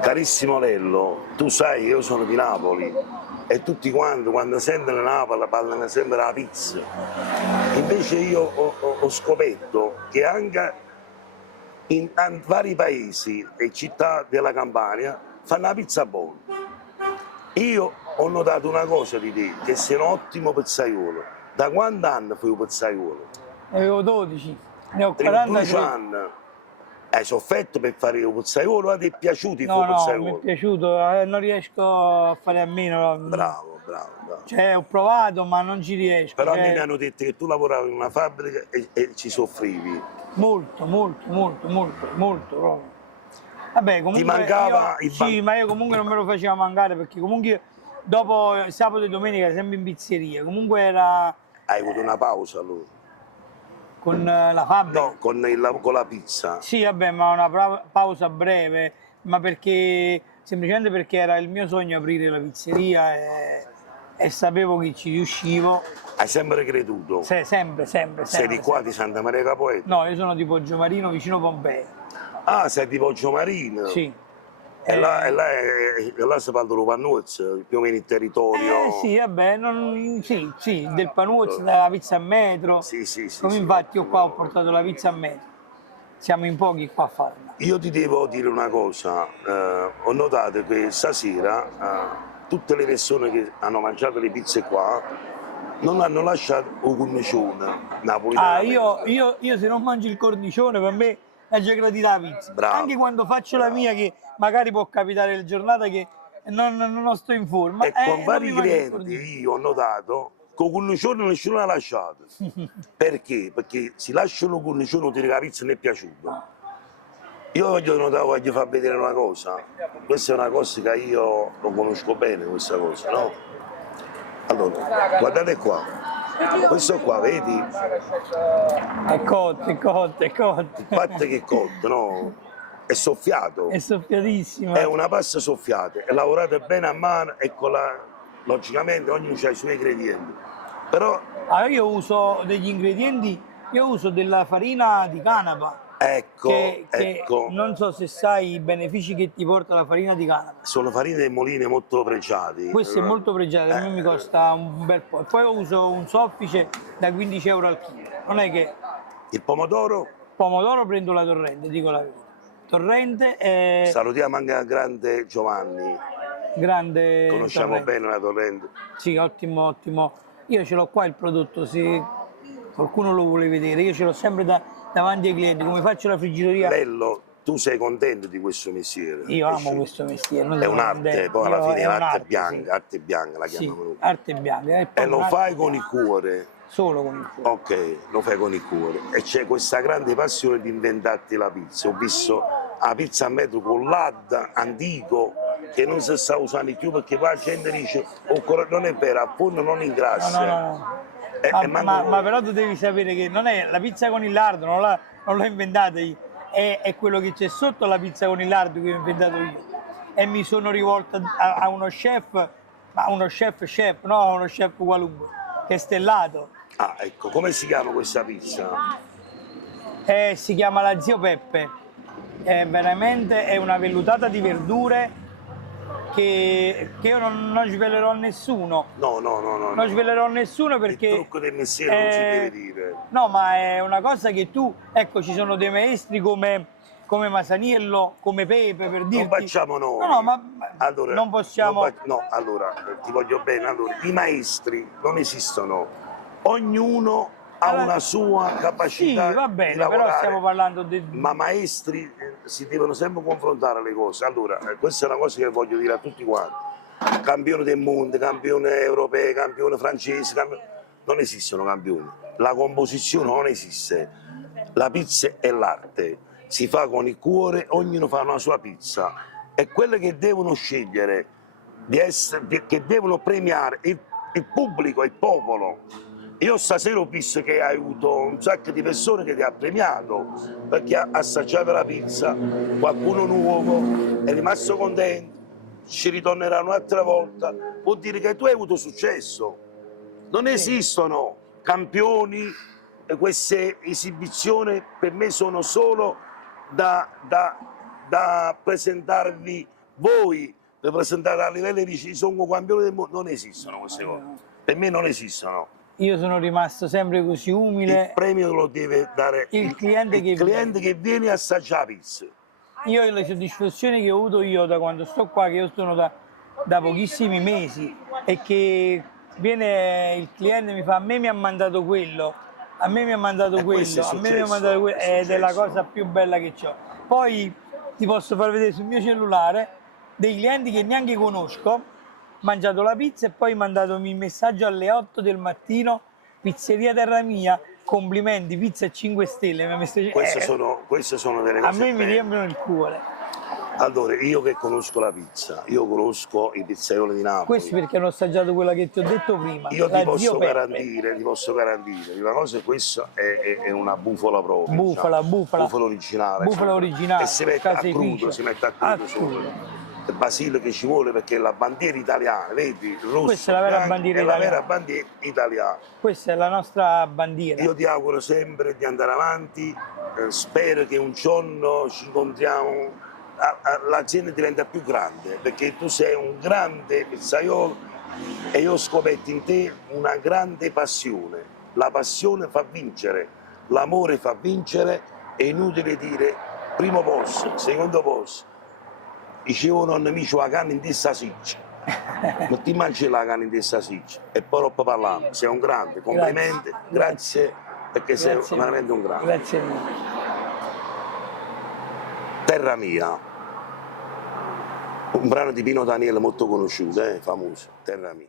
Carissimo Lello, tu sai che io sono di Napoli e tutti quanti quando sentono Napoli parlano sempre della pizza. Invece io ho scoperto che anche in vari paesi e città della Campania fanno la pizza buona. Io ho notato una cosa di te, che sei un ottimo pizzaiolo. Da quanti anni fai un pizzaiolo? Ne avevo 12, ne ho 12 43. anni. Hai sofferto per fare il pizzaiolo o ti è piaciuto il tuo No, no, mi è pizzaiolo? piaciuto, non riesco a fare a meno. Bravo, bravo, bravo. Cioè, ho provato, ma non ci riesco. Però a me Cioè, mi hanno detto che tu lavoravi in una fabbrica e ci soffrivi. molto, molto, molto, molto, molto proprio. Vabbè, comunque mancava il sì, ma io comunque non me lo facevo mancare perché comunque dopo sabato e domenica era sempre in pizzeria. Comunque era Hai avuto una pausa allora? con la fabbrica. No, con la pizza. Sì, vabbè, ma una pausa breve, ma perché semplicemente perché era il mio sogno aprire la pizzeria e sapevo che ci riuscivo. Hai sempre creduto? Sempre, sempre, Sei sempre. di qua, di Santa Maria Capoeto? No, io sono di Poggiomarino, vicino Pompei. Ah, sei di Poggiomarino? Sì. E là si parla di Pannuzzo, più o meno il territorio. Sì, vabbè, sì, sì, del Panuzzo, della pizza a metro. Sì, sì, sì. Come Sì, infatti io qua ho portato la pizza a metro. Siamo in pochi qua a farla. Io ti devo dire una cosa, ho notato che stasera tutte le persone che hanno mangiato le pizze qua non hanno lasciato un cornicione napolitano. Ah, io se non mangio il cornicione per me è già gradita la pizza. Bravo, Anche quando faccio la mia, che magari può capitare il giornata che non sto in forma. E con non vari mi mangio il clienti cornicione. io ho notato che un cornicione nessuno l'ha lasciato. Perché? Perché se lasciano un cornicione vuol dire che la pizza non è piaciuta. Io voglio far vedere una cosa, questa è una cosa che io lo conosco bene, questa cosa, no? Allora, guardate qua, questo qua, vedi? È cotto, è cotto, è cotto. Il patto che è cotto, no? È soffiato, È soffiatissimo. è una pasta soffiata, è lavorata bene a mano e logicamente ognuno ha i suoi ingredienti. Però, Allora, io uso degli ingredienti, io uso della farina di canapa, ecco, che non so se sai i benefici che ti porta la farina di canapa. sono farine e moline molto pregiati. Questo è molto pregiato, a me mi costa un bel po'. E poi uso un soffice da 15 euro al chilo. Non è che Il pomodoro, pomodoro prendo la torrente, dico la verità. Torrente è salutiamo anche a grande Giovanni, grande. conosciamo torrente. bene la torrente. Sì, ottimo, ottimo. Io ce l'ho qua il prodotto, se qualcuno lo vuole vedere, io ce l'ho sempre davanti ai clienti, come faccio la friggitoria. Lello, tu sei contento di questo mestiere? Io amo questo mestiere. non È devo un'arte, vendere. poi alla fine è un'arte, arte bianca, arte bianca la Sì, chiamano noi. arte bianca. È E proprio lo un'arte fai con il bianca. cuore. Solo con il cuore. Ok, lo fai con il cuore. E c'è questa grande passione di inventarti la pizza. Ho visto la pizza a metro con l'adda antico che non si sta usando più perché poi la gente dice non è vero, a forno non ingrassa. No. E Ma però tu devi sapere che non è la pizza con il lardo, non l'ho inventata io, è quello che c'è sotto la pizza con il lardo che ho inventato io. E mi sono rivolta a uno chef, ma uno chef, no a uno chef qualunque, che è stellato. Ah, ecco, come si chiama questa pizza? Si chiama la Zio Peppe, è una vellutata di verdure che io non svelerò a nessuno. No. Non svelerò a nessuno perché. Il trucco del mestiere non si deve dire. No, ma è una cosa che tu. Ecco, ci sono dei maestri come Masaniello, come Pepe, per dirti. Non facciamo noi. No, ma allora, non possiamo. No, allora, ti voglio bene. Allora, i maestri non esistono. Ognuno ha una sua capacità Sì, va bene, di lavorare. però stiamo parlando di. Ma maestri si devono sempre confrontare le cose. Allora, questa è una cosa che voglio dire a tutti quanti. Campione del mondo, campione europeo, campione francese, non esistono campioni. La composizione non esiste. La pizza è l'arte, si fa con il cuore, ognuno fa una sua pizza. E quelle che devono scegliere, che devono premiare il pubblico, il popolo. Io stasera ho visto che hai avuto un sacco di persone che ti ha premiato perché ha assaggiato la pizza, qualcuno nuovo è rimasto contento, ci ritornerà un'altra volta, vuol dire che tu hai avuto successo. Non esistono campioni, queste esibizioni per me sono solo da presentarvi voi vi presentate a livello di sono campione del mondo, non esistono queste cose. Per me non esistono. Io sono rimasto sempre così Il umile. premio lo deve dare Il cliente che viene a assaggiare la pizza. Io le soddisfazioni che ho avuto io da quando sto qua, che io sono da pochissimi mesi, è che viene il cliente e mi fa: a me mi ha mandato quello, a me mi ha mandato questo quello, è a me mi ha successo, mandato quello, è ed è la successo. cosa più bella che ho. Poi ti posso far vedere sul mio cellulare dei clienti che neanche conosco, mangiato la pizza e poi mandatomi il messaggio alle 8 del mattino: pizzeria Terra Mia, complimenti, pizza 5 stelle. Mi ha messo- Queste sono delle a cose me mi belle. riempiono il cuore. Allora, io che conosco la pizza, io conosco i pizzaioli di Napoli. Questo perché hanno assaggiato quella che ti ho detto prima, Io la ti Zio posso Peppe. garantire, una cosa, questa è una bufala proprio. Bufala, diciamo. bufala. Bufala originale. Bufala originale, E si mette a caseificio. crudo, si mette a A crudo crudo. sopra. Il basilico che ci vuole perché è la bandiera italiana, vedi? Il rosso, Questa è la vera bianco, bandiera è la italiana. vera bandiera italiana. Questa è la nostra bandiera. Io ti auguro sempre di andare avanti, spero che un giorno ci incontriamo, l'azienda diventa più grande, perché tu sei un grande pizzaiolo e io ho scoperto in te una grande passione. La passione fa vincere, l'amore fa vincere, è inutile dire primo posto, secondo posto. Dicevo nonno mio, la carne in testa siccia. Non ti mangi la carne in testa siccia e poi dopo parliamo. Sei un grande, complimenti, grazie perché sei Grazie veramente un grande. Grazie mille. Terra Mia, un brano di Pino Daniele molto conosciuto, famoso, Terra Mia.